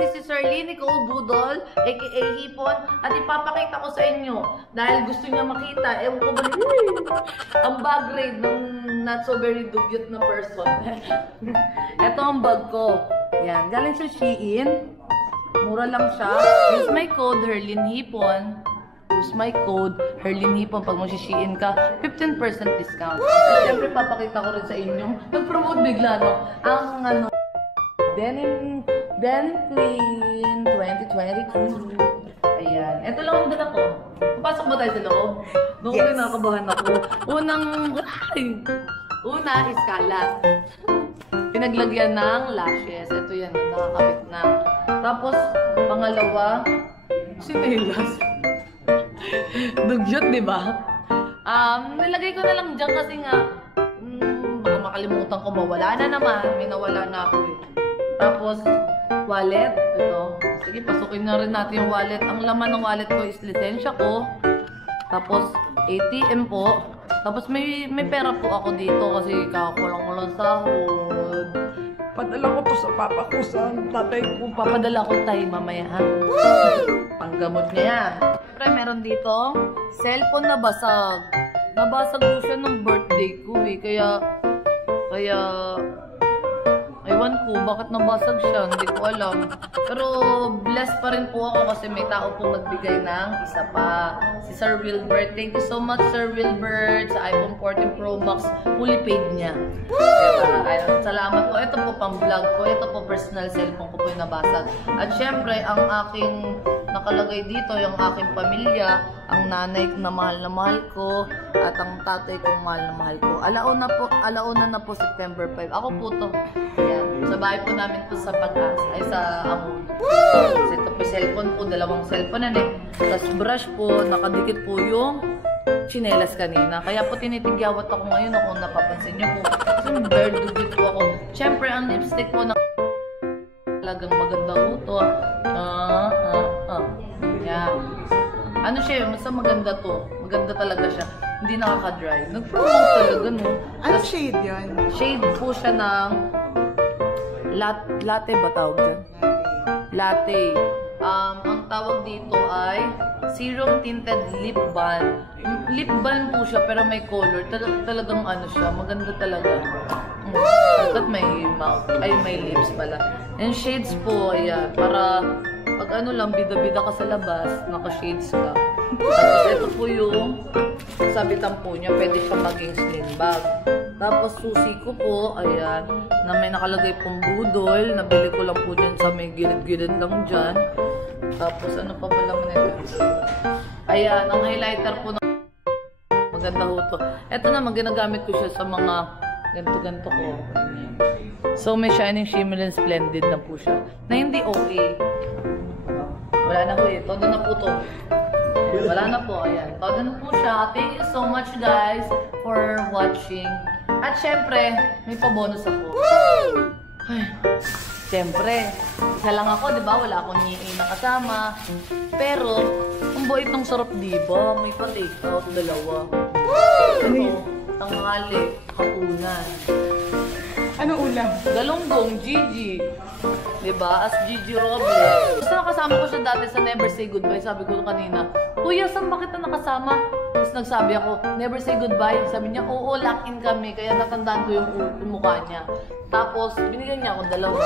this is Sherly Nicole Budol, aka Hipon, at ipapakita ko sa inyo dahil gusto niya makita, ewan ko ba ang bag raid ng not so very dubious na person. Ito ang bag ko. Yan, galing sa Shein. Mura lang siya. Use my code Herlin Hipon. Use my code Herlin Hipon pag mag-Shein ka, 15% discount. At syempre papakita ko rin sa inyo. Nag-promote bigla, no? Ang Denim Clean 2022. Ayan. Ito lang ang dala ko. Papasok ba tayo sa loob? Doon ko nakabahan ako. Una is kalat. Pinaglagyan ng lashes. Ito yan, nakakabit na. Tapos, pangalawa, sinelas. Dugyot, di ba? Nilagay ko na lang dyan kasi nga, baka makalimutan ko, mawala na naman. May nawala na ako eh. Tapos, wallet. Ito. Sige, pasukin na rin natin yung wallet. Ang laman ng wallet ko is lisensya ko. Tapos, ATM po. Tapos, may pera po ako dito kasi kakakulang-kulang sahod. Padala ko to sa papa ko, sa tatay ko. Papadala ko tayo mamaya, ha? Panggamot niya yan. Siyempre, meron dito, cellphone na basag. Nabasag ko siya ng birthday ko eh. Kaya, ewan ko, bakit nabasag siya? Hindi ko alam. Pero, blessed pa rin po ako kasi may tao pong nagbigay ng isa pa. Si Sir Wilbert. Thank you so much, Sir Wilbert. Sa iPhone 14 Pro Max, fully paid niya. Diba? Ayun, salamat po. Ito po pang vlog ko. Ito po personal cellphone ko po yung nabasag. At syempre, ang aking nakalagay dito, yung aking pamilya, ang nanay na mahal ko, at ang tatay kong mahal na mahal ko. Alauna na po September 5. Ako po to. Ayan. Sa bahay po namin po sa Pag-asa, ay sa Amon. Kasi ito po cellphone po, dalawang cellphone na Tapos brush po, nakadikit po yung chinelas kanina. Kaya po tinitigyawat ako ngayon kung napapansin niyo po. Kasi very dugit po ako. Siyempre, ang lipstick po na talagang maganda po to. Yan. Ano siya, mas maganda to. Maganda talaga siya. Hindi nakaka-dry. Nag-promote talaga, no? Ano shade yun? Shade po siya ng latte ba tawag dyan? Latte. Ang tawag dito ay Serum Tinted Lip Balm. Lip balm po siya pero may color. Talagang ano siya. Maganda talaga. At may mouth. Ay, may lips pala. And shades po, ayan. Para pag ano lang, bida-bida ka sa labas, naka-shades ka. Tapos ito po yung sabitan po niya. Pwede siya maging sling bag. Tapos susi ko po, ayan, na may nakalagay pong budol. Nabili ko lang po dyan sa may gilid-gilid lang dyan. Tapos ano pa pala mo nito? Ayan, ang highlighter po na maganda ho to. Ito naman, ginagamit ko siya sa mga ganto-ganto ko. So may shining, shimmer, and splendid na po siya. Na hindi okay. Wala na po eh. Todo na po to. Wala na po. Ayan. Todo na po siya. Thank you so much guys for watching. At syempre, may pa-bonus ako. Ay, syempre, isa lang ako, di ba? Wala akong ni na kasama. Pero, ang bait ng sarap, di ba? May pa-take out, dalawa. Ito, tanghali, hapunan. Ano ulam? Galunggong, Gigi. Diba? As Gigi Robles. Basta nakasama ko siya dati sa Never Say Goodbye. Sabi ko kanina, Kuya, saan ba kita nakasama? Tapos nagsabi ako, Never Say Goodbye. Sabi niya, oo, lock in kami. Kaya natandaan ko yung mukha niya. Tapos, binigyan niya ako dalawa.